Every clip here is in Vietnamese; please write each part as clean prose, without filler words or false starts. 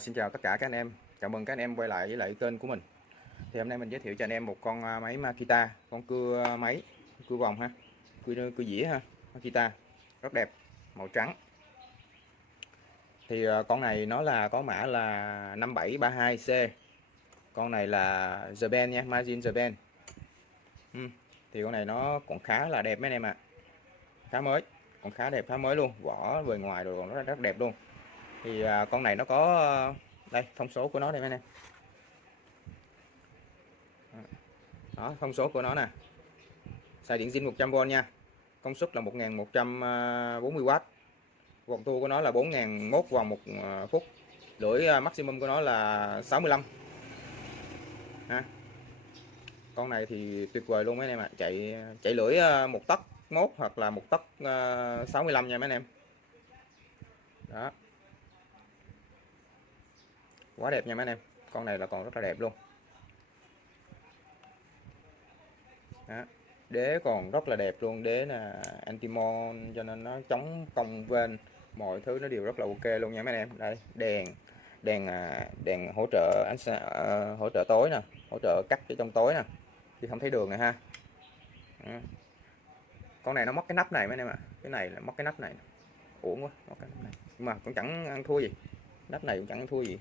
Xin chào tất cả các anh em, chào mừng các anh em quay lại với lại kênh của mình. Thì hôm nay mình giới thiệu cho anh em một con máy Makita, con cưa máy, cưa vòng ha, cưa dĩa ha, Makita rất đẹp, màu trắng. Thì con này nó là có mã là 5732C, con này là The Ben nha, Margin The Ben. Thì con này nó còn khá là đẹp mấy anh em ạ, khá mới, còn khá đẹp, khá mới luôn, vỏ bề ngoài rồi còn rất đẹp luôn. Thì con này nó có đây thông số của nó đây mấy anh em. Đó, thông số của nó nè, xài điện zin 100V nha, công suất là 1140W, vòng tua của nó là 4001 vòng một phút, lưỡi maximum của nó là 65 ha. Con này thì tuyệt vời luôn mấy anh em ạ, chạy lưỡi 1 tấc 1 hoặc là 1 tấc 65 nha mấy anh em. Đó, quá đẹp nha mấy anh em, con này là còn rất là đẹp luôn. Đó, đế còn rất là đẹp luôn, đế là anti-mon cho nên nó chống cong vênh, mọi thứ nó đều rất là ok luôn nha mấy anh em. Đây đèn hỗ trợ ánh sáng, hỗ trợ tối nè, hỗ trợ cắt cho trong tối nè thì không thấy đường này ha. Đó. Con này nó mất cái nắp này mấy anh em ạ, cái này là mất cái nắp này, uổng quá, mất cái nắp này nhưng mà cũng chẳng ăn thua gì, nắp này cũng chẳng ăn thua gì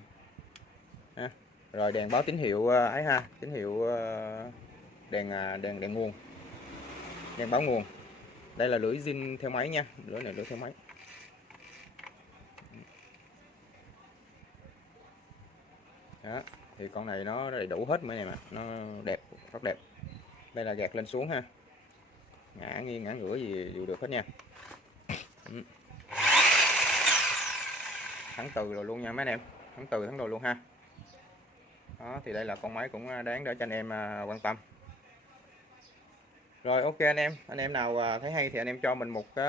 ha. Rồi đèn báo tín hiệu ấy ha, tín hiệu đèn nguồn, đèn báo nguồn. Đây là lưỡi zin theo máy nha, lưỡi này lưỡi theo máy. Đó, thì con này nó đầy đủ hết mấy em ạ, nó đẹp, rất đẹp. Đây là gạt lên xuống ha, ngã nghiêng ngã ngửa gì đều được hết nha. Thắng từ rồi luôn nha mấy anh em, thắng từ thắng đồ luôn ha. Đó, thì đây là con máy cũng đáng để cho anh em quan tâm. Rồi ok anh em nào thấy hay thì anh em cho mình một cái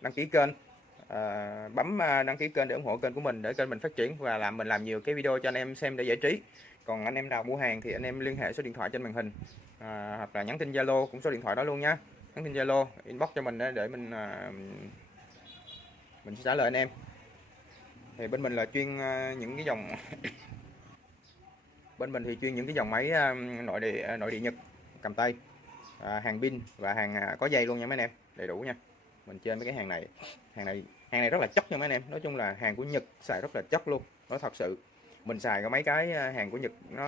đăng ký kênh, bấm đăng ký kênh để ủng hộ kênh của mình, để kênh mình phát triển và mình làm nhiều cái video cho anh em xem để giải trí. Còn anh em nào mua hàng thì anh em liên hệ số điện thoại trên màn hình, hoặc là nhắn tin Zalo cũng số điện thoại đó luôn nhá, nhắn tin Zalo inbox cho mình để mình trả lời anh em. Thì bên mình là chuyên những cái dòng bên mình thì chuyên những cái dòng máy nội địa Nhật cầm tay, hàng pin và hàng có dây luôn nha mấy anh em, đầy đủ nha. Mình trên mấy cái hàng này rất là chất nha mấy anh em, nói chung là hàng của Nhật xài rất là chất luôn, nói thật sự. Mình xài có mấy cái hàng của Nhật, nó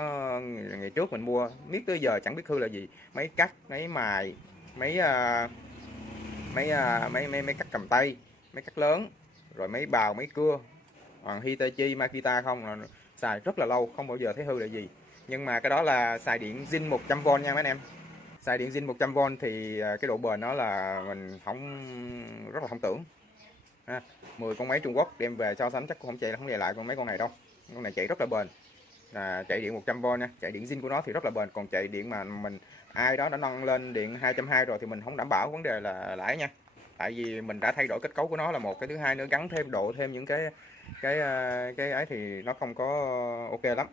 ngày trước mình mua miết tới giờ chẳng biết hư là gì, máy cắt, máy mài, máy máy cắt cầm tay, máy cắt lớn, rồi máy bào, máy cưa, Hitachi, Makita không, là xài rất là lâu không bao giờ thấy hư là gì. Nhưng mà cái đó là xài điện zin 100V nha mấy anh em. Xài điện zin 100V thì cái độ bền nó là mình rất là không tưởng ha. 10 con máy Trung Quốc đem về so sánh chắc cũng không chạy lại con mấy con này đâu. Con này chạy rất là bền, chạy điện 100V nha, chạy điện zin của nó thì rất là bền. Còn chạy điện mà mình ai đó đã nâng lên điện 220 rồi thì mình không đảm bảo vấn đề là lãi nha, tại vì mình đã thay đổi kết cấu của nó là một, cái thứ hai nữa gắn thêm độ thêm những cái ấy thì nó không có ok lắm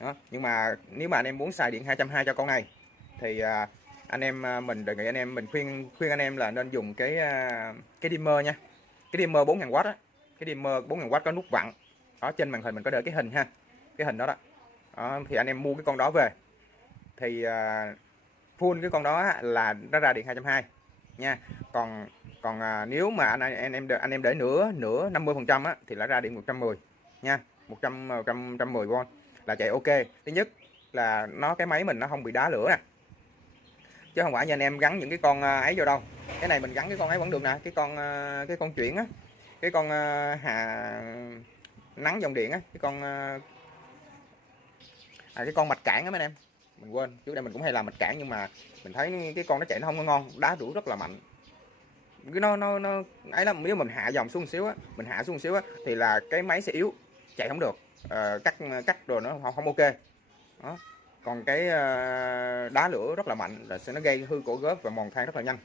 đó. Nhưng mà nếu mà anh em muốn xài điện 220 cho con này thì anh em mình đề nghị anh em, mình khuyên anh em là nên dùng cái dimmer nha, cái dimmer 4000W á, cái dimmer 4000W có nút vặn ở trên màn hình mình có để cái hình ha, cái hình đó đó, thì anh em mua cái con đó về thì full cái con đó là nó ra điện 220 nha. Còn nếu mà anh em để nửa 50% á thì là ra điện 110 nha, 110V là chạy ok. Thứ nhất là cái máy mình nó không bị đá lửa nè, chứ không phải như anh em gắn những cái con ấy vô đâu. Cái này mình gắn cái con ấy vẫn được nè, cái con chuyển á, cái con nắng dòng điện á, cái con mạch cản á mấy anh em, mình quên trước đây mình cũng hay làm mạch cản, nhưng mà mình thấy cái con nó chạy nó không có ngon, đá đũa rất là mạnh, cái nó ấy lắm. Nếu mình hạ dòng xuống một xíu á, thì là cái máy sẽ yếu, chạy không được, cắt rồi nó không ok đó. Còn cái đá lửa rất là mạnh là nó gây hư cổ gớp và mòn than rất là nhanh,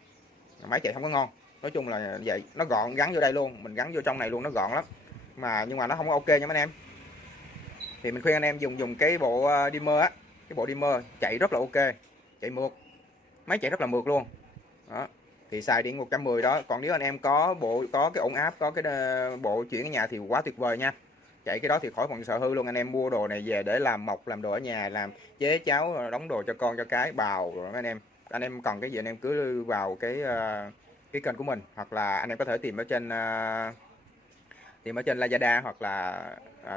máy chạy không có ngon. Nói chung là vậy, nó gọn, gắn vô đây luôn, mình gắn vô trong này luôn, nó gọn lắm nhưng mà nó không có ok nha mấy anh em. Thì mình khuyên anh em dùng cái bộ dimmer á, cái bộ dimmer chạy rất là ok, chạy mượt, máy chạy rất là mượt luôn đó. thì xài điện 110 đó. Còn nếu anh em có cái ổn áp, có cái bộ chuyển ở nhà thì quá tuyệt vời nha. Chạy cái đó thì khỏi còn sợ hư luôn. Anh em mua đồ này về để làm mộc, làm đồ ở nhà, làm chế cháo, đóng đồ cho con cho cái, bào rồi anh em cần cái gì anh em cứ vào cái kênh của mình, hoặc là anh em có thể tìm ở trên Lazada hoặc là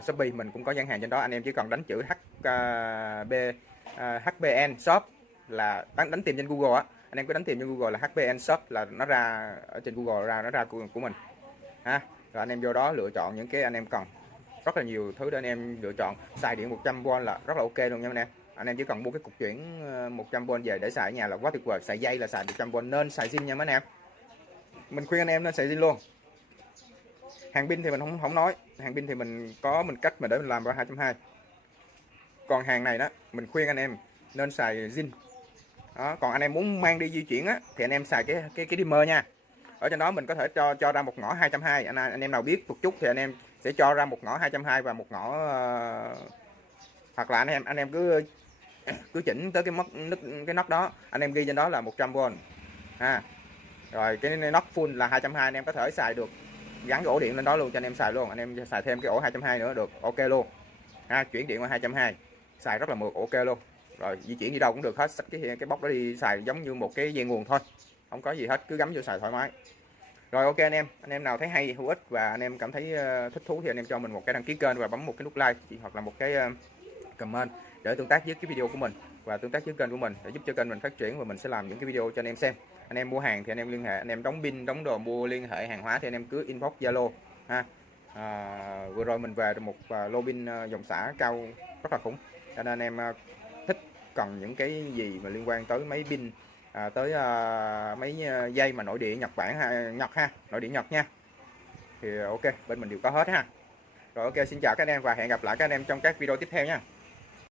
Shopee, mình cũng có gian hàng trên đó. Anh em chỉ cần đánh chữ HBN Shop, là đánh tìm trên Google á, anh em cứ đánh tìm trên Google là HBN Shop là nó ra ở trên Google, nó ra của mình ha. Rồi anh em vô đó lựa chọn những cái anh em cần, rất là nhiều thứ để anh em lựa chọn. Xài điện 100V là rất là ok luôn nha anh em. Anh em chỉ cần mua cái cục chuyển 100V về để xài ở nhà là quá tuyệt vời. Xài dây là xài 100V, nên xài zin nha mấy anh em. Mình khuyên anh em nên xài zin luôn. Hàng pin thì mình không nói, hàng pin thì mình cách mà để mình làm ra 220. Còn hàng này đó mình khuyên anh em nên xài zin đó. Còn anh em muốn mang đi di chuyển á thì anh em xài cái dimmer nha. Ở trên đó mình có thể cho ra một ngõ 220. Anh em nào biết một chút thì anh em sẽ cho ra một ngõ 220 và một ngõ hoặc là anh em cứ chỉnh tới cái nóc đó, anh em ghi trên đó là 100V ha. Rồi cái nóc full là 220, anh em có thể xài được, gắn cái ổ điện lên đó luôn cho anh em xài luôn. Anh em xài thêm cái ổ 220 nữa được, ok luôn ha. Chuyển điện qua 220 xài rất là mượt, ok luôn. Rồi di chuyển đi đâu cũng được hết, xách cái bóc đó đi xài giống như một cái dây nguồn thôi, không có gì hết, cứ gắm vô xài thoải mái. Rồi ok anh em nào thấy hay hữu ích và anh em cảm thấy thích thú thì anh em cho mình một cái đăng ký kênh và bấm một cái nút like hoặc là một cái comment để tương tác với cái video của mình và tương tác với kênh của mình, để giúp cho kênh mình phát triển và mình sẽ làm những cái video cho anh em xem. Anh em mua hàng thì anh em liên hệ, anh em đóng pin đóng đồ mua liên hệ hàng hóa thì anh em cứ inbox Zalo ha. Vừa rồi mình về được một lô pin dòng xả cao rất là khủng, cho nên anh em thích cần những cái gì mà liên quan tới máy pin, tới mấy dây mà nội địa Nhật Bản Nhật ha, nội địa Nhật nha, thì ok bên mình đều có hết ha. Rồi ok, xin chào các anh em và hẹn gặp lại các anh em trong các video tiếp theo nha.